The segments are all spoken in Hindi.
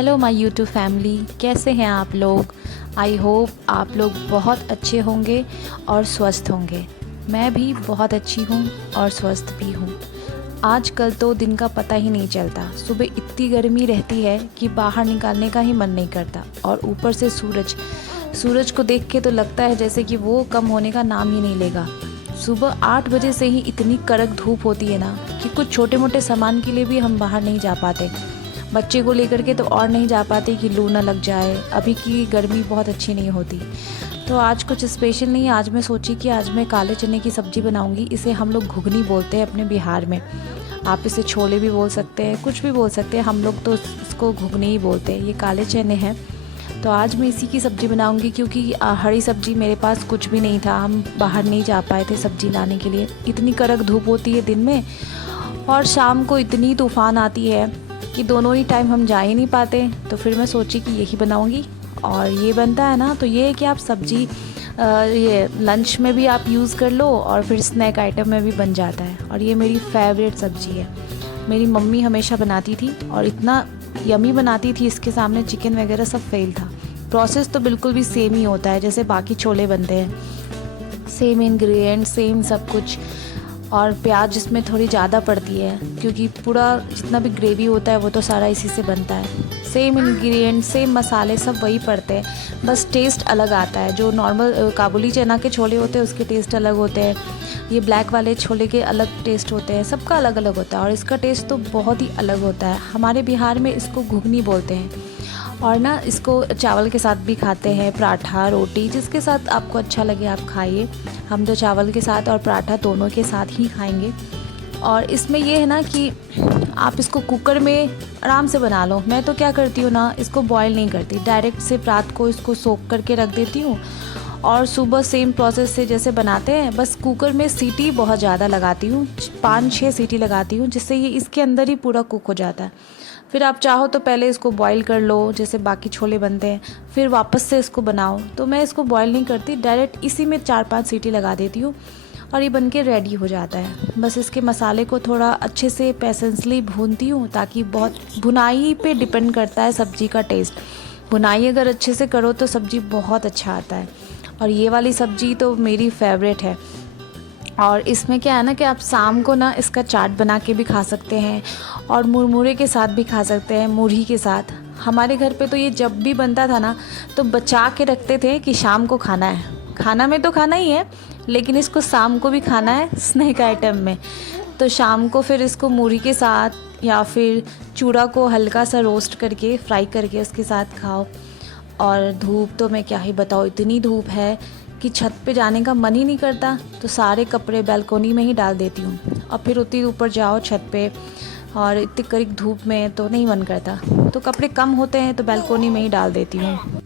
हेलो माय यूट्यूब फैमिली, कैसे हैं आप लोग। आई होप आप लोग बहुत अच्छे होंगे और स्वस्थ होंगे। मैं भी बहुत अच्छी हूँ और स्वस्थ भी हूँ। आजकल तो दिन का पता ही नहीं चलता। सुबह इतनी गर्मी रहती है कि बाहर निकालने का ही मन नहीं करता, और ऊपर से सूरज को देख के तो लगता है जैसे कि वो कम होने का नाम ही नहीं लेगा। सुबह 8 बजे से ही इतनी कड़क धूप होती है ना कि कुछ छोटे मोटे सामान के लिए भी हम बाहर नहीं जा पाते। बच्चे को लेकर के तो और नहीं जा पाते कि लू ना लग जाए। अभी की गर्मी बहुत अच्छी नहीं होती। तो आज कुछ स्पेशल नहीं, आज मैं सोची कि आज मैं काले चने की सब्ज़ी बनाऊंगी। इसे हम लोग घुगनी बोलते हैं अपने बिहार में। आप इसे छोले भी बोल सकते हैं, कुछ भी बोल सकते हैं, हम लोग तो इसको घुगनी ही बोलते हैं। ये काले चने हैं। तो आज मैं इसी की सब्ज़ी बनाऊंगी, क्योंकि हरी सब्ज़ी मेरे पास कुछ भी नहीं था। हम बाहर नहीं जा पाए थे सब्ज़ी लाने के लिए। इतनी कड़क धूप होती है दिन में, और शाम को इतनी तूफ़ान आती है कि दोनों ही टाइम हम जा ही नहीं पाते। तो फिर मैं सोची कि यही बनाऊंगी। और ये बनता है ना, तो ये है कि आप सब्ज़ी ये लंच में भी आप यूज़ कर लो, और फिर स्नैक आइटम में भी बन जाता है। और ये मेरी फेवरेट सब्ज़ी है। मेरी मम्मी हमेशा बनाती थी और इतना यमी बनाती थी, इसके सामने चिकन वगैरह सब फेल था। प्रोसेस तो बिल्कुल भी सेम ही होता है जैसे बाकी छोले बनते हैं। सेम इंग्रेडिएंट, सेम सब कुछ। और प्याज इसमें थोड़ी ज़्यादा पड़ती है, क्योंकि पूरा जितना भी ग्रेवी होता है वो तो सारा इसी से बनता है। सेम इंग्रेडिएंट, सेम मसाले सब वही पड़ते हैं, बस टेस्ट अलग आता है। जो नॉर्मल काबुली चना के छोले होते हैं उसके टेस्ट अलग होते हैं, ये ब्लैक वाले छोले के अलग टेस्ट होते हैं। सबका अलग अलग होता है, और इसका टेस्ट तो बहुत ही अलग होता है। हमारे बिहार में इसको घुगनी बोलते हैं। और ना इसको चावल के साथ भी खाते हैं, पराठा, रोटी, जिसके साथ आपको अच्छा लगे आप खाइए। हम तो चावल के साथ और पराठा दोनों के साथ ही खाएंगे। और इसमें ये है ना कि आप इसको कुकर में आराम से बना लो। मैं तो क्या करती हूँ ना, इसको बॉईल नहीं करती, डायरेक्ट से रात को इसको सोख करके रख देती हूँ, और सुबह सेम प्रोसेस से जैसे बनाते हैं, बस कुकर में सीटी बहुत ज़्यादा लगाती हूँ, 5-6 सीटी लगाती हूँ, जिससे ये इसके अंदर ही पूरा कुक हो जाता है। फिर आप चाहो तो पहले इसको बॉईल कर लो जैसे बाकी छोले बनते हैं, फिर वापस से इसको बनाओ। तो मैं इसको बॉईल नहीं करती, डायरेक्ट इसी में 4-5 सीटी लगा देती हूँ, और ये बनके रेडी हो जाता है। बस इसके मसाले को थोड़ा अच्छे से पेशेंसली भूनती हूँ, ताकि बहुत भुनाई पे डिपेंड करता है सब्ज़ी का टेस्ट। भुनाई अगर अच्छे से करो तो सब्ज़ी बहुत अच्छा आता है। और ये वाली सब्ज़ी तो मेरी फेवरेट है। और इसमें क्या है ना कि आप शाम को ना इसका चाट बना के भी खा सकते हैं, और मुरमुरे के साथ भी खा सकते हैं, मुरही के साथ। हमारे घर पे तो ये जब भी बनता था ना, तो बचा के रखते थे कि शाम को खाना है। खाना में तो खाना ही है, लेकिन इसको शाम को भी खाना है स्नैक आइटम में। तो शाम को फिर इसको मुरही के साथ, या फिर चूड़ा को हल्का सा रोस्ट करके, फ्राई करके उसके साथ खाओ। और धूप तो मैं क्या ही बताऊँ, इतनी धूप है कि छत पे जाने का मन ही नहीं करता। तो सारे कपड़े बालकोनी में ही डाल देती हूँ, और फिर उतनी ऊपर जाओ छत पे, और इतनी कड़क धूप में तो नहीं मन करता। तो कपड़े कम होते हैं तो बालकोनी में ही डाल देती हूँ।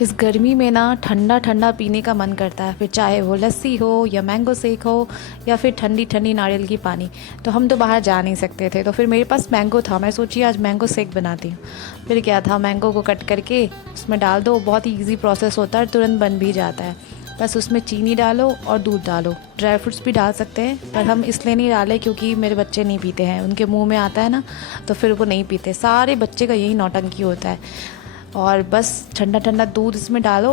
इस गर्मी में ना ठंडा ठंडा पीने का मन करता है, फिर चाहे वो लस्सी हो, या मैंगो शेक हो, या फिर ठंडी ठंडी नारियल की पानी। तो हम तो बाहर जा नहीं सकते थे, तो फिर मेरे पास मैंगो था। मैं सोची आज मैंगो शेक बनाती हूँ। फिर क्या था, मैंगो को कट करके उसमें डाल दो, बहुत ही ईजी प्रोसेस होता है, तुरंत बन भी जाता है। बस उसमें चीनी डालो और दूध डालो। ड्राई फ्रूट्स भी डाल सकते हैं, पर हम इसलिए नहीं डाले क्योंकि मेरे बच्चे नहीं पीते हैं। उनके मुँह में आता है ना, तो फिर वो नहीं पीते। सारे बच्चे का यही नौटंकी होता है। और बस ठंडा ठंडा दूध इसमें डालो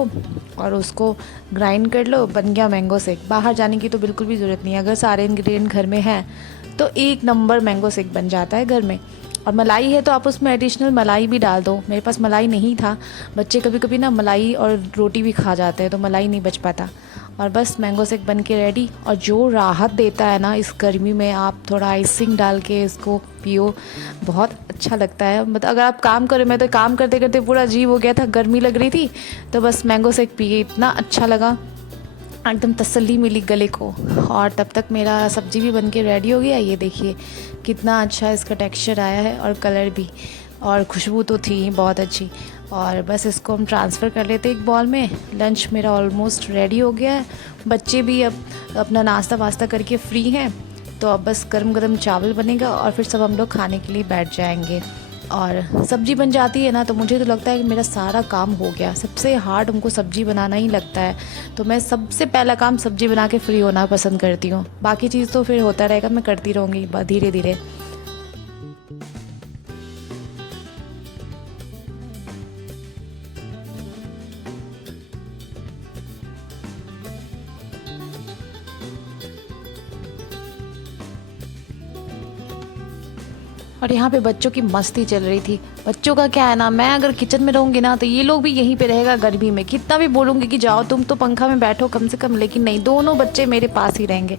और उसको ग्राइंड कर लो, बन गया मैंगो शेक। बाहर जाने की तो बिल्कुल भी ज़रूरत नहीं है। अगर सारे इंग्रेडिएंट घर में हैं तो एक नंबर मैंगो शेक बन जाता है घर में। और मलाई है तो आप उसमें एडिशनल मलाई भी डाल दो। मेरे पास मलाई नहीं था, बच्चे कभी कभी ना मलाई और रोटी भी खा जाते हैं, तो मलाई नहीं बच पाता। और बस मैंगो शेक बन के रेडी। और जो राहत देता है ना इस गर्मी में, आप थोड़ा आइसिंग डाल के इसको पियो, बहुत अच्छा लगता है। मतलब अगर आप काम करें, मैं तो काम करते करते पूरा अजीब हो गया था, गर्मी लग रही थी, तो बस मैंगो शेक पी के इतना अच्छा लगा, एकदम तसल्ली मिली गले को। और तब तक मेरा सब्ज़ी भी बन के रेडी हो गया। ये देखिए कितना अच्छा इसका टेक्सचर आया है, और कलर भी, और खुशबू तो थी ही बहुत अच्छी। और बस इसको हम ट्रांसफ़र कर लेते एक बॉल में। लंच मेरा ऑलमोस्ट रेडी हो गया है। बच्चे भी अब अपना नाश्ता वास्ता करके फ्री हैं, तो अब बस गरम गरम चावल बनेगा, और फिर सब हम लोग खाने के लिए बैठ जाएंगे। और सब्ज़ी बन जाती है ना तो मुझे तो लगता है कि मेरा सारा काम हो गया। सबसे हार्ड हमको सब्ज़ी बनाना ही लगता है, तो मैं सबसे पहला काम सब्ज़ी बना के फ्री होना पसंद करती हूँ। बाकी चीज़ तो फिर होता रहेगा, मैं करती रहूँगी धीरे धीरे। और यहाँ पे बच्चों की मस्ती चल रही थी। बच्चों का क्या है ना, मैं अगर किचन में रहूँगी ना तो ये लोग भी यहीं पे रहेगा गर्मी में। कितना भी बोलूँगी कि जाओ तुम तो पंखा में बैठो कम से कम, लेकिन नहीं, दोनों बच्चे मेरे पास ही रहेंगे।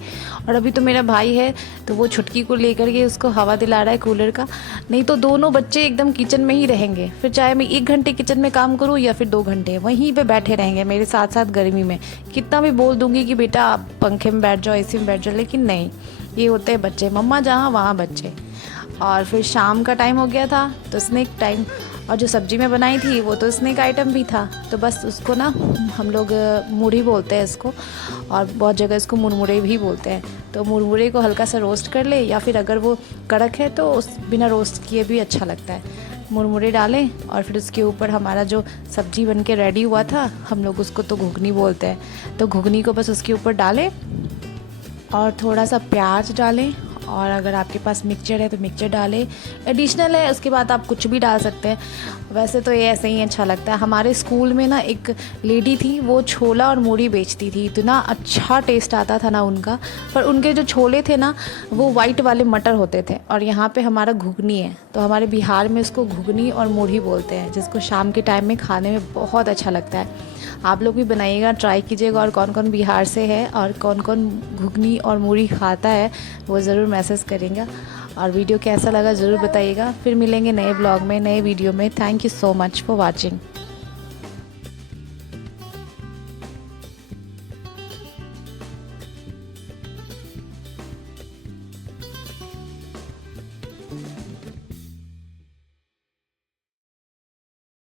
और अभी तो मेरा भाई है तो वो छुटकी को लेकर के उसको हवा दिला रहा है कूलर का, नहीं तो दोनों बच्चे एकदम किचन में ही रहेंगे। फिर चाहे मैं 1 घंटे किचन में काम करूँ या फिर 2 घंटे, वहीं पर बैठे रहेंगे मेरे साथ साथ गर्मी में। कितना भी बोल दूँगी कि बेटा आप पंखे में बैठ जाओ, AC में बैठ जाओ, लेकिन नहीं, ये होते हैं बच्चे, मम्मा जहाँ वहाँ बच्चे। और फिर शाम का टाइम हो गया था तो स्नैक टाइम, और जो सब्ज़ी में बनाई थी वो तो स्नैक आइटम भी था। तो बस उसको ना हम लोग मूढ़ी बोलते हैं इसको, और बहुत जगह इसको मुरमुरे भी बोलते हैं। तो मुरमुरे को हल्का सा रोस्ट कर ले, या फिर अगर वो कड़क है तो उस बिना रोस्ट किए भी अच्छा लगता है। मुरमुरे डालें और फिर उसके ऊपर हमारा जो सब्ज़ी बन के रेडी हुआ था, हम लोग उसको तो घुगनी बोलते हैं, तो घुगनी को बस उसके ऊपर डालें और थोड़ा सा प्याज डालें, और अगर आपके पास मिक्सचर है तो मिक्सचर डालें, एडिशनल है उसके बाद आप कुछ भी डाल सकते हैं। वैसे तो ये ऐसे ही अच्छा लगता है। हमारे स्कूल में ना एक लेडी थी, वो छोला और मूढ़ी बेचती थी, इतना अच्छा टेस्ट आता था ना उनका। पर उनके जो छोले थे ना वो वाइट वाले मटर होते थे, और यहाँ पे हमारा घुगनी है, तो हमारे बिहार में उसको घुगनी और मूढ़ी बोलते हैं, जिसको शाम के टाइम में खाने में बहुत अच्छा लगता है। आप लोग भी बनाइएगा, ट्राई कीजिएगा, और कौन कौन बिहार से है और कौन कौन घुगनी और मूढ़ी खाता है वो ज़रूर मैसेज करेंगे। और वीडियो कैसा लगा ज़रूर बताइएगा। फिर मिलेंगे नए ब्लॉग में, नए वीडियो में। Thank you so much for watching.